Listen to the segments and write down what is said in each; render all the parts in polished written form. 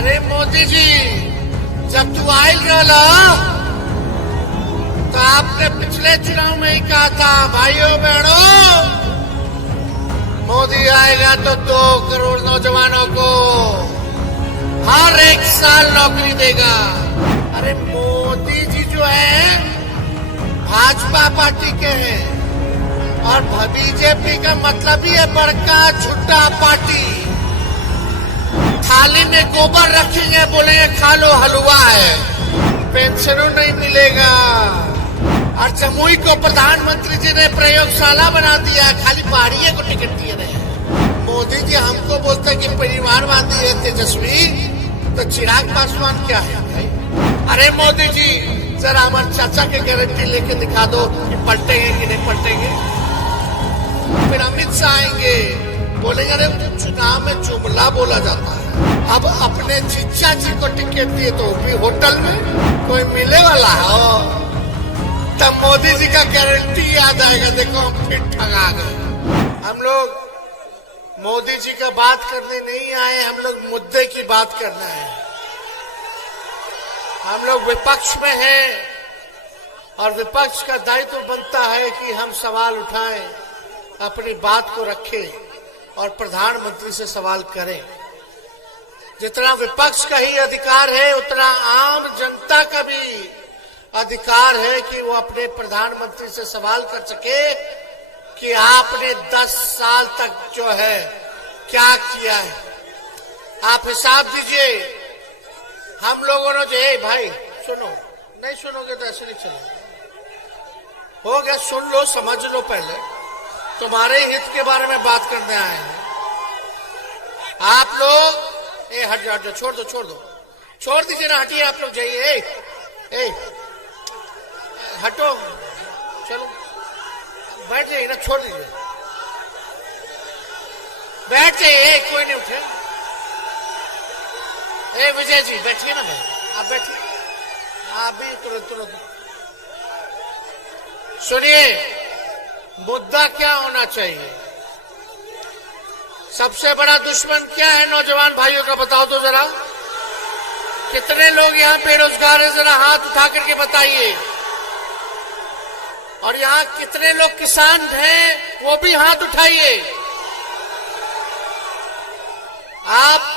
अरे मोदी जी, जब तू आयल रहला तो आपने पिछले चुनाव में ही कहा था, भाइयों बहनों, मोदी आएगा तो 2 करोड़ नौजवानों को हर एक साल नौकरी देगा। अरे मोदी जी जो है भाजपा पार्टी के हैं और बीजेपी का मतलब ही है बड़का झूठा पार्टी। थाली में गोबर रखेंगे, बोलेंगे खा लो हलवा है, पेंशनों नहीं मिलेगा। और जमुई को प्रधानमंत्री जी ने प्रयोगशाला बना दिया, खाली पहाड़ियों को टिकट दिए रहे। मोदी जी हमको बोलते कि परिवारवादी है तेजस्वी, तो चिराग पासवान क्या है भाई? अरे मोदी जी, जरा हमारे चाचा के गारंटी लेके दिखा दो कि पलटेंगे कि नहीं पलटेंगे। फिर अमित शाह आएंगे, बोलेंगे अरे चुनाव में जुमला बोला जाता है। अब अपने जीजा जी को टिकट दिए तो भी होटल में कोई मिले वाला हो, तब मोदी जी का गारंटी याद आएगा। देखो हम फिर ठगा गए। हम लोग मोदी जी का बात करने नहीं आए, हम लोग मुद्दे की बात करना है। हम लोग विपक्ष में हैं और विपक्ष का दायित्व बनता है कि हम सवाल उठाएं, अपनी बात को रखें और प्रधानमंत्री से सवाल करें। जितना विपक्ष का ही अधिकार है, उतना आम जनता का भी अधिकार है कि वो अपने प्रधानमंत्री से सवाल कर सके कि आपने 10 साल तक जो है क्या किया है, आप हिसाब दीजिए। हम लोगों ने जो है, भाई सुनो, नहीं सुनोगे तो ऐसे नहीं चलेगा। हो गया, सुन लो, समझ लो, पहले तुम्हारे हित के बारे में बात करने आए हैं आप लोग। हट जाओ, छोड़ दो, छोड़ दीजिए ना, हटिए आप लोग, जाइए। हटो, चलो बैठ जाइए ना, छोड़ दीजिए, बैठ जाइए, कोई नहीं उठे। विजय जी बैठिए ना भाई, आप बैठिए, आप भी तुरंत सुनिए। मुद्दा क्या होना चाहिए? सबसे बड़ा दुश्मन क्या है नौजवान भाइयों का, बताओ तो जरा। कितने लोग यहाँ बेरोजगार हैं, जरा हाथ उठा करके बताइए। और यहाँ कितने लोग किसान हैं, वो भी हाथ उठाइए। आप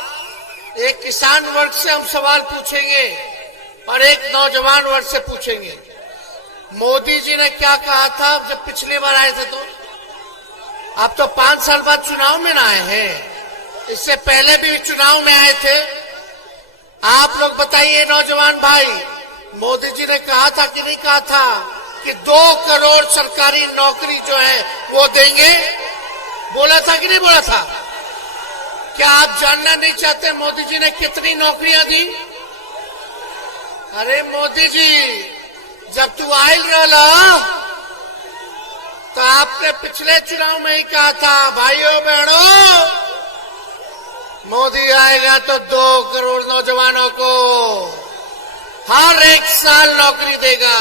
एक किसान वर्ग से हम सवाल पूछेंगे और एक नौजवान वर्ग से पूछेंगे। मोदी जी ने क्या कहा था जब पिछली बार आए थे? तो अब तो 5 साल बाद चुनाव में ना आए हैं, इससे पहले भी चुनाव में आए थे। आप लोग बताइए नौजवान भाई, मोदी जी ने कहा था कि नहीं कहा था कि 2 करोड़ सरकारी नौकरी जो है वो देंगे? बोला था कि नहीं बोला था? क्या आप जानना नहीं चाहते मोदी जी ने कितनी नौकरियां दी? अरे मोदी जी, जब तू आयल रहला तो आपने पिछले चुनाव में ही कहा था, भाइयों बहनों, मोदी आएगा तो 2 करोड़ नौजवानों को हर एक साल नौकरी देगा।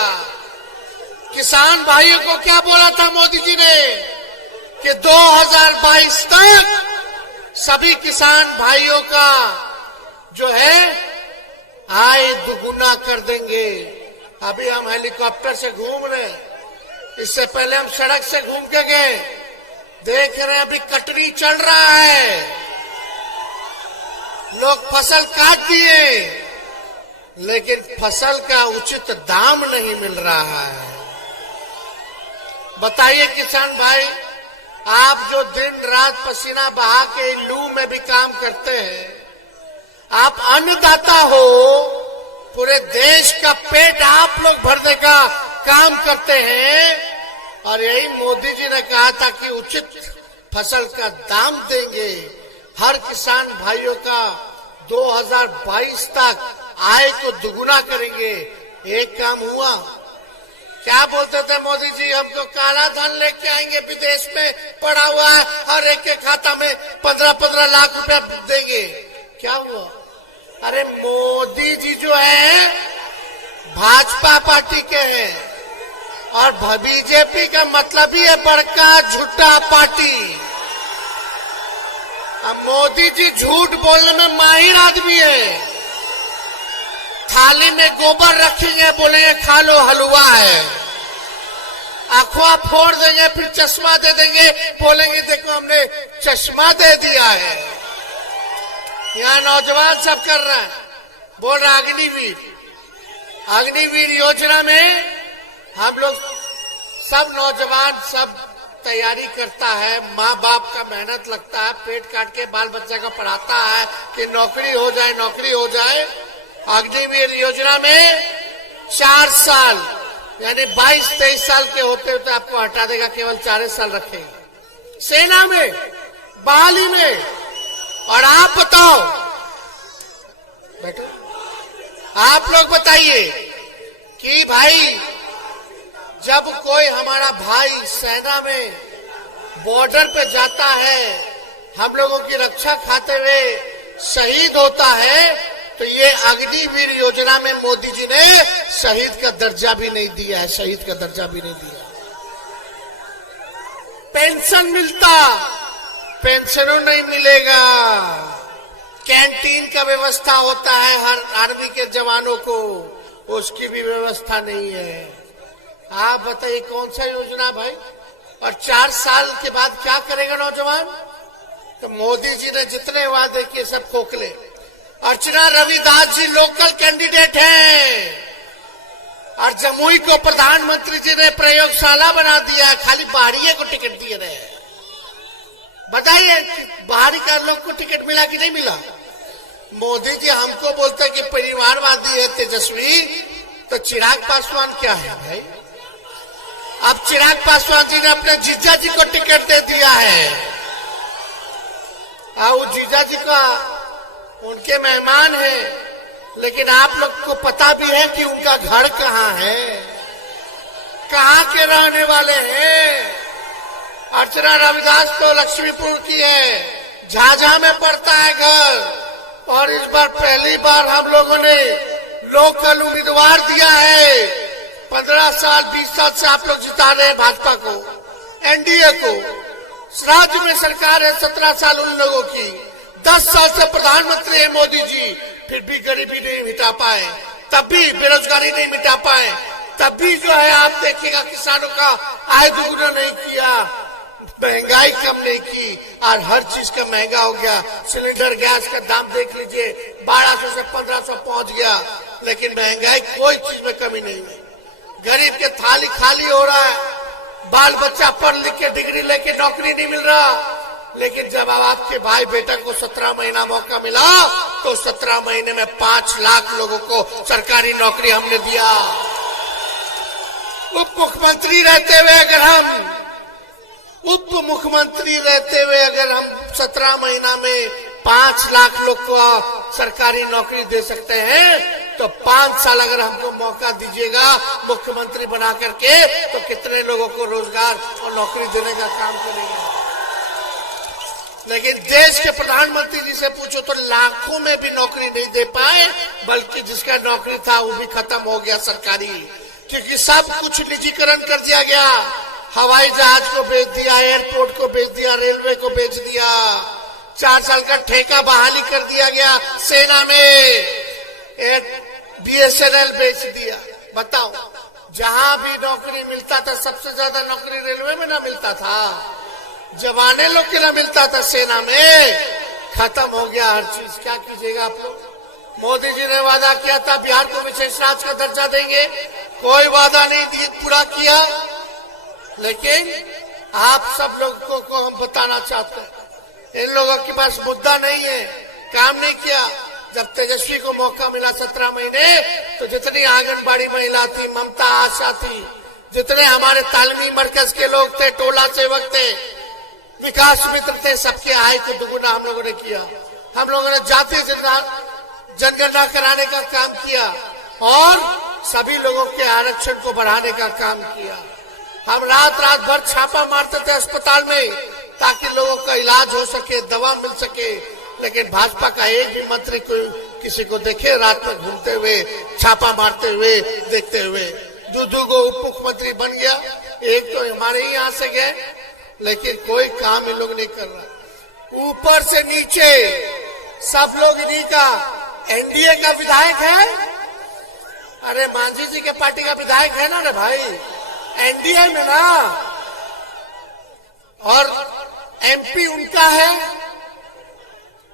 किसान भाइयों को क्या बोला था मोदी जी ने कि 2022 तक सभी किसान भाइयों का जो है आय दुगुना कर देंगे। अभी हम हेलीकॉप्टर से घूम रहे हैं, इससे पहले हम सड़क से घूम के गए, देख रहे हैं अभी कटनी चल रहा है, लोग फसल काट दिए, लेकिन फसल का उचित दाम नहीं मिल रहा है। बताइए किसान भाई, आप जो दिन रात पसीना बहा के लू में भी काम करते हैं, आप अन्नदाता हो, पूरे देश का पेट आप लोग भरने का काम करते हैं, और यही मोदी जी ने कहा था कि उचित फसल का दाम देंगे, हर किसान भाइयों का 2022 तक आय को दुगुना करेंगे। एक काम हुआ? क्या बोलते थे मोदी जी, हमको काला धन लेके आएंगे, विदेश में पड़ा हुआ है, हर एक के खाता में 15-15 लाख रुपया देंगे। क्या हुआ? अरे मोदी जी जो है भाजपा पार्टी के हैं और बीजेपी का मतलब ही है बड़का झूठा पार्टी। अब मोदी जी झूठ बोलने में माहिर आदमी है। थाली में गोबर रखेंगे, बोलेंगे खा लो हलवा है। अखवा फोड़ देंगे, फिर चश्मा दे देंगे, बोलेंगे देखो हमने चश्मा दे दिया है। यहाँ नौजवान सब कर रहा है, बोल रहा अग्निवीर। अग्निवीर योजना में हम लोग सब नौजवान सब तैयारी करता है, माँ बाप का मेहनत लगता है, पेट काट के बाल बच्चा का पढ़ाता है कि नौकरी हो जाए, नौकरी हो जाए। अग्निवीर योजना में 4 साल यानी 22-23 साल के होते होते आपको हटा देगा, केवल 4 साल रखेगा सेना में, बहाली में। और आप बताओ, बैठो, आप लोग बताइए कि भाई जब कोई हमारा भाई सेना में बॉर्डर पे जाता है, हम लोगों की रक्षा खाते हुए शहीद होता है, तो ये अग्निवीर योजना में मोदी जी ने शहीद का दर्जा भी नहीं दिया है, शहीद का दर्जा भी नहीं दिया। पेंशन मिलता, पेंशनों नहीं मिलेगा। कैंटीन का व्यवस्था होता है हर आर्मी के जवानों को, उसकी भी व्यवस्था नहीं है। आप बताइए कौन सा योजना भाई? और 4 साल के बाद क्या करेगा नौजवान? तो मोदी जी ने जितने वादे किए सब खोखले। अर्चना रविदास जी लोकल कैंडिडेट हैं और जमुई को प्रधानमंत्री जी ने प्रयोगशाला बना दिया है, खाली बाहरी को टिकट दिए रहे। बताइए बाहरी का लोग को टिकट मिला कि नहीं मिला? मोदी जी हमको बोलते कि परिवारवादी है तेजस्वी, तो चिराग पासवान क्या है भाई? अब चिराग पासवान जी ने अपने जीजा जी को टिकट दे दिया है। वो जीजा जी का उनके मेहमान है, लेकिन आप लोग को पता भी है कि उनका घर कहाँ है, कहाँ के रहने वाले हैं। अर्चना रविदास तो लक्ष्मीपुर की है, झाझा में पड़ता है घर। और इस बार पहली बार हम लोगों ने लोकल उम्मीदवार दिया है। 15 साल 20 साल से आप लोग जिता रहे हैं भाजपा को, एनडीए को। राज्य में सरकार है 17 साल उन लोगों की, 10 साल से प्रधानमंत्री है मोदी जी, फिर भी गरीबी नहीं मिटा पाए, तब भी बेरोजगारी नहीं मिटा पाए, तब भी जो है आप देखिएगा किसानों का आय दुगुना नहीं किया, महंगाई कम नहीं की, और हर चीज का महंगा हो गया। सिलेंडर गैस का दाम देख लीजिए, 1200 से 1500 पहुंच गया, लेकिन महंगाई कोई चीज में कमी नहीं हुई। गरीब के थाली खाली हो रहा है, बाल बच्चा पढ़ लिख के डिग्री लेके नौकरी नहीं मिल रहा। लेकिन जब आपके भाई बेटा को 17 महीना मौका मिला, तो 17 महीने में 5 लाख लोगों को सरकारी नौकरी हमने दिया। उप मुख्यमंत्री रहते हुए अगर हम 17 महीना में 5 लाख लोग को सरकारी नौकरी दे सकते हैं, तो 5 साल अगर हमको मौका दीजिएगा मुख्यमंत्री बना करके, तो कितने लोगों को रोजगार और नौकरी देने का काम करेंगे। लेकिन देश के प्रधानमंत्री जी से पूछो तो लाखों में भी नौकरी नहीं दे पाए, बल्कि जिसका नौकरी था वो भी खत्म हो गया सरकारी, क्योंकि सब कुछ निजीकरण कर दिया गया। हवाई जहाज को बेच दिया, एयरपोर्ट को बेच दिया, रेलवे को बेच दिया, 4 साल का ठेका बहाली कर दिया गया सेना में, BSNL बेच दिया। बताओ, जहां भी नौकरी मिलता था, सबसे ज्यादा नौकरी रेलवे में ना मिलता था, जवाने लोग के ना मिलता था सेना में, खत्म हो गया हर चीज। क्या कीजिएगा आप लोग? मोदी जी ने वादा किया था बिहार को विशेष राज्य का दर्जा देंगे, कोई वादा नहीं पूरा किया। लेकिन आप सब लोगों को हम बताना चाहते हैं, इन लोगों के पास मुद्दा नहीं है, काम नहीं किया। जब तेजस्वी को मौका मिला 17 महीने, तो जितनी आंगनबाड़ी महिला थी, ममता आशा थी, जितने हमारे तालीमी मरकज के लोग थे, टोला सेवक थे, विकास मित्र थे, सबके आय को दुगुना हम लोगों ने किया। हम लोगों ने जातीय जनगणना कराने का काम किया और सभी लोगों के आरक्षण को बढ़ाने का काम किया। हम रात भर छापा मारते थे अस्पताल में, ताकि लोगों का इलाज हो सके, दवा मिल सके। लेकिन भाजपा का एक भी मंत्री कोई किसी को देखे रात में घूमते हुए, छापा मारते हुए, देखते हुए? दूधू को उप मुख्यमंत्री बन गया, एक तो हमारे ही यहाँ से गए, लेकिन कोई काम ये लोग नहीं कर रहा। ऊपर से नीचे सब लोग इन्हीं का, एनडीए का विधायक है, अरे मांझी जी के पार्टी का विधायक है ना रे भाई, एनडीए में ना, और एमपी उनका है,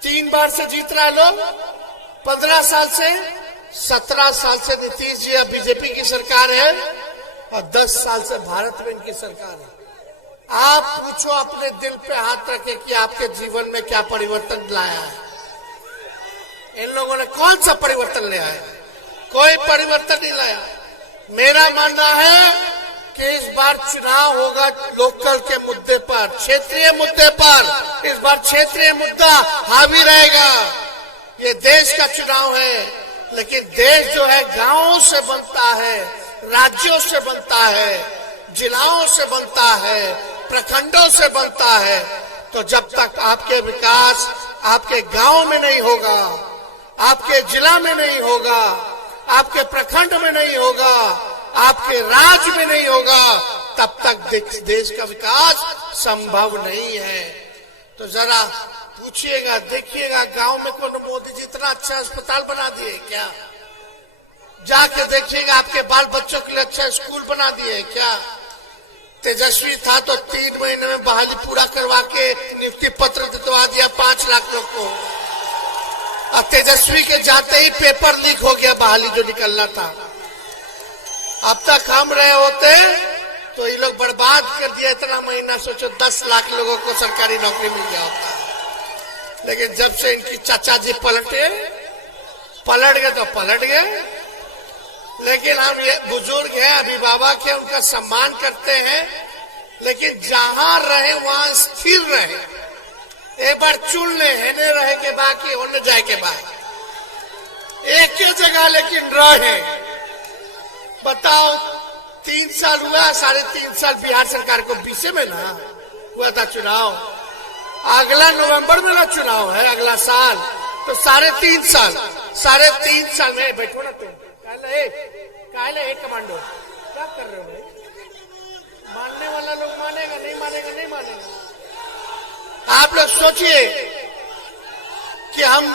3 बार से जीत रहा लोग, 15 साल से, 17 साल से नीतीश जी अब बीजेपी की सरकार है और 10 साल से भारत में इनकी सरकार है। आप पूछो अपने दिल पे हाथ रखे कि आपके जीवन में क्या परिवर्तन लाया है। इन लोगों ने कौन सा परिवर्तन लाया है? कोई परिवर्तन नहीं लाया। मेरा मानना है कि इस बार चुनाव होगा लोकल के मुद्दे पर, क्षेत्रीय मुद्दे पर। इस बार क्षेत्रीय मुद्दा हावी रहेगा। ये देश का चुनाव है, लेकिन देश जो है गांवों से बनता है, राज्यों से बनता है, जिलाओं से बनता है, प्रखंडों से बनता है। तो जब तक आपके विकास आपके गांव में नहीं होगा, आपके जिला में नहीं होगा, आपके प्रखंड में नहीं होगा, आपके राज्य में नहीं होगा, तब तक देश का विकास संभव नहीं है। तो जरा पूछिएगा, देखिएगा, गांव में कौन मोदी जी इतना अच्छा अस्पताल बना दिए क्या? जाके देखिएगा, आपके बाल बच्चों के लिए अच्छा स्कूल बना दिए क्या? तेजस्वी था तो 3 महीने में बहाली पूरा करवा के नियुक्ति पत्र दिलवा दिया 5 लाख लोग को। और तेजस्वी के जाते ही पेपर लीक हो गया, बहाली जो निकलना था। अब तक हम रहे होते तो ये लोग बर्बाद कर दिया इतना महीना। सोचो 10 लाख लोगों को सरकारी नौकरी मिल गया होता। लेकिन जब से इनकी चाचा जी पलट गए तो पलट गए। लेकिन हम ये बुजुर्ग हैं, अभिभावक हैं, उनका सम्मान करते हैं, लेकिन जहां रहे वहां स्थिर रहे। एक बार चुन ले, हेने रहे के बाद कि उन्हें जाए के बाद एक ही जगह लेकिन रहे। बताओ 3 साल हुआ, 3.5 साल बिहार सरकार को 20 में ना हुआ था चुनाव। अगला नवंबर में ना चुनाव है, अगला साल। तो 3.5 साल में बैठो ना तुम। काले कमांडो क्या कर रहे हो भाई? मानने वाला लोग मानेगा, नहीं मानेगा नहीं मानेगा। आप लोग सोचिए कि हम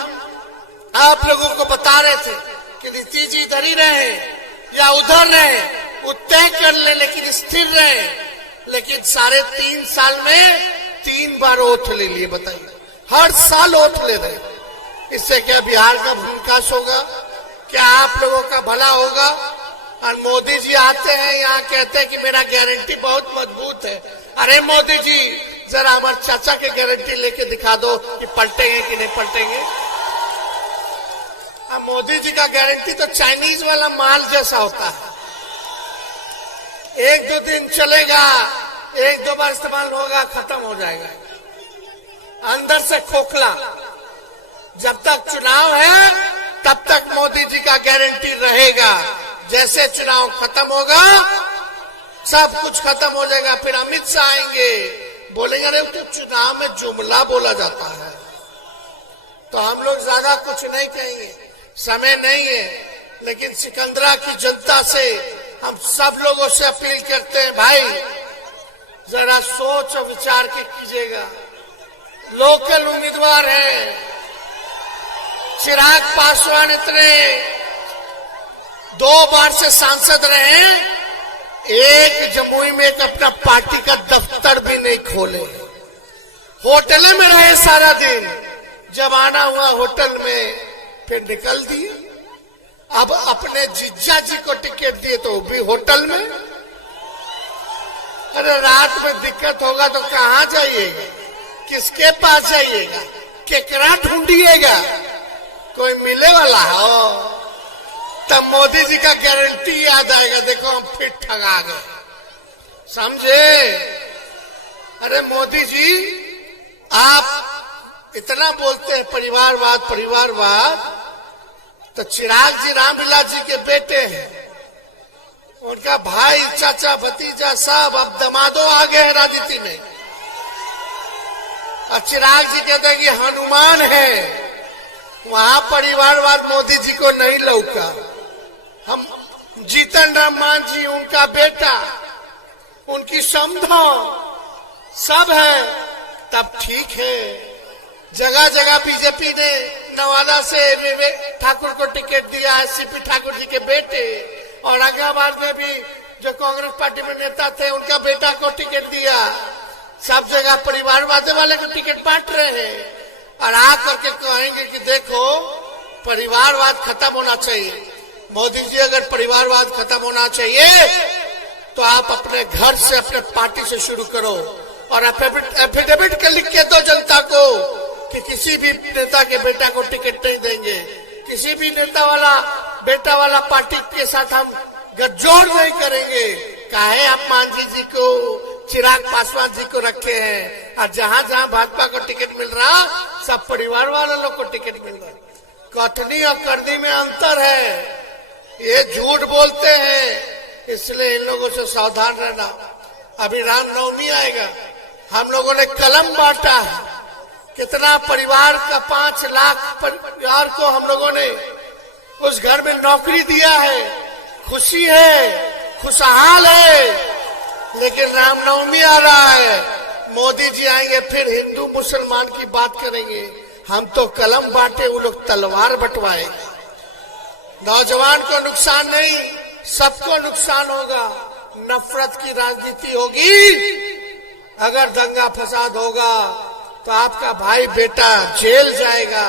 आप लोगों को बता रहे थे कि नीतीश जी इधर ही रहे या उधर रहे, वो तय कर ले, लेकिन स्थिर रहे। लेकिन 3.5 साल में 3 बार ओथ ले लिए। बताइए, हर साल ओथ ले रहे। इससे क्या बिहार का विकास होगा? क्या आप लोगों का भला होगा? और मोदी जी आते हैं यहाँ, कहते हैं कि मेरा गारंटी बहुत मजबूत है। अरे मोदी जी, जरा हमारे चाचा के गारंटी लेके दिखा दो कि पलटेंगे कि नहीं पलटेंगे। अब मोदी जी का गारंटी तो चाइनीज वाला माल जैसा होता है, 1-2 दिन चलेगा, 1-2 बार इस्तेमाल होगा, खत्म हो जाएगा। अंदर से खोखला। जब तक चुनाव है तब तक मोदी जी का गारंटी रहेगा। जैसे चुनाव खत्म होगा सब कुछ खत्म हो जाएगा। फिर अमित शाह आएंगे, बोलेंगे अरे तो चुनाव में जुमला बोला जाता है। तो हम लोग ज्यादा कुछ नहीं कहेंगे, समय नहीं है। लेकिन सिकंदरा की जनता से हम सब लोगों से अपील करते हैं, भाई जरा सोच और विचार के कीजिएगा। लोकल उम्मीदवार है, चिराग पासवान इतने 2 बार से सांसद रहे, एक जमुई में एक अपना पार्टी का दफ्तर भी नहीं खोले, होटल में रहे सारा दिन। जब आना हुआ होटल में फिर निकल दिए। अब अपने जीजा जी को टिकट दिए तो भी होटल में। अरे रात में दिक्कत होगा तो कहां जाइएगा? किसके पास जाइएगा? केकरा ढूंढिएगा? कोई मिले वाला हो? तब मोदी जी का गारंटी याद आएगा, देखो हम फिर ठगा गए, समझे? अरे मोदी जी, आप इतना बोलते हैं परिवारवाद परिवारवाद, तो चिराग जी रामविलास जी के बेटे हैं, उनका भाई चाचा भतीजा सब अब दमादो आ गए हैं राजनीति में। और चिराग जी कहते हैं कि हनुमान है, वहां परिवारवाद मोदी जी को नहीं लौका। हम जीतन राम मांझी उनका बेटा, उनकी समधो सब है, तब ठीक है। जगह जगह बीजेपी ने नवादा से विवेक ठाकुर को टिकट दिया है, सीपी ठाकुर जी के बेटे, और औरंगाबाद में भी जो कांग्रेस पार्टी में नेता थे उनका बेटा को टिकट दिया। सब जगह परिवारवाद वाले को टिकट बांट रहे हैं और आ करके कहेंगे कि देखो परिवारवाद खत्म होना चाहिए। मोदी जी, अगर परिवारवाद खत्म होना चाहिए तो आप अपने घर से, अपने पार्टी से शुरू करो और एफिडेविट के लिख के दो जनता को कि किसी भी नेता के बेटा को टिकट नहीं देंगे, किसी भी नेता वाला बेटा वाला पार्टी के साथ हम गठजोड़ नहीं करेंगे। काहे आप मांझी जी को, चिराग पासवान जी को रखे हैं और जहां जहां भाजपा को टिकट मिल रहा सब परिवार वाले लोग को टिकट मिल रहा। कथनी और करनी में अंतर है, ये झूठ बोलते हैं, इसलिए इन लोगों से सावधान रहना। अभी रामनवमी आएगा, हम लोगों ने कलम बांटा है, कितना परिवार का 5 लाख परिवार को हम लोगों ने उस घर में नौकरी दिया है, खुशी है, खुशहाल है। लेकिन रामनवमी आ रहा है, मोदी जी आएंगे फिर हिंदू मुसलमान की बात करेंगे। हम तो कलम बांटे, वो लोग तलवार बंटवाएंगे। नौजवान को नुकसान नहीं, सबको नुकसान होगा। नफरत की राजनीति होगी, अगर दंगा फसाद होगा तो आपका भाई बेटा जेल जाएगा,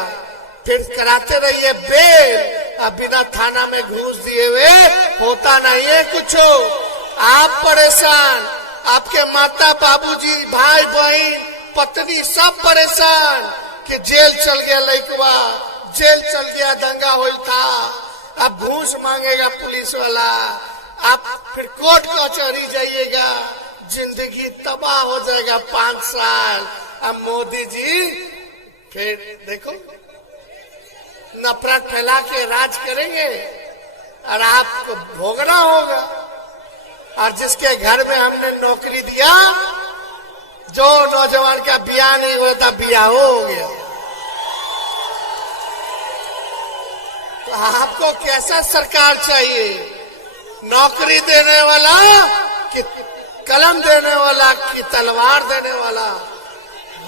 फिर कराते रहिए बेल, अब बिना थाना में घूस दिए हुए होता नहीं है कुछ। आप परेशान, आपके माता बाबूजी, भाई बहन, पत्नी सब परेशान कि जेल चल गया लड़कवा, जेल चल गया, दंगा हुई था, अब घूस मांगेगा पुलिस वाला, आप फिर कोर्ट कचहरी जाइएगा, जिंदगी तबाह हो जाएगा 5 साल। अब मोदी जी फिर देखो नफरत फैला के राज करेंगे और आपको भोगना होगा। और जिसके घर में हमने नौकरी दिया, जो नौजवान का ब्याह नहीं हुआ था ब्याह हो गया। तो आपको कैसा सरकार चाहिए? नौकरी देने वाला कि कलम देने वाला कि तलवार देने वाला?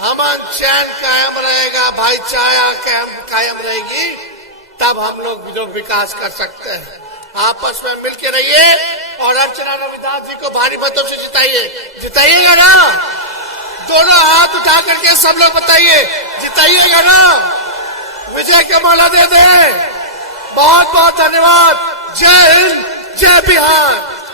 अमन चैन कायम रहेगा, भाईचारा कायम रहेगी, तब हम लोग जो विकास कर सकते हैं। आपस में मिलकर रहिए और अर्चना रविदास जी को भारी मतों से जिताइए। जिताइएगा ना? दोनों हाथ उठा करके सब लोग बताइए, जिताइएगा ना? विजय का माला दे दे। बहुत बहुत धन्यवाद। जय हिंद, जय बिहार।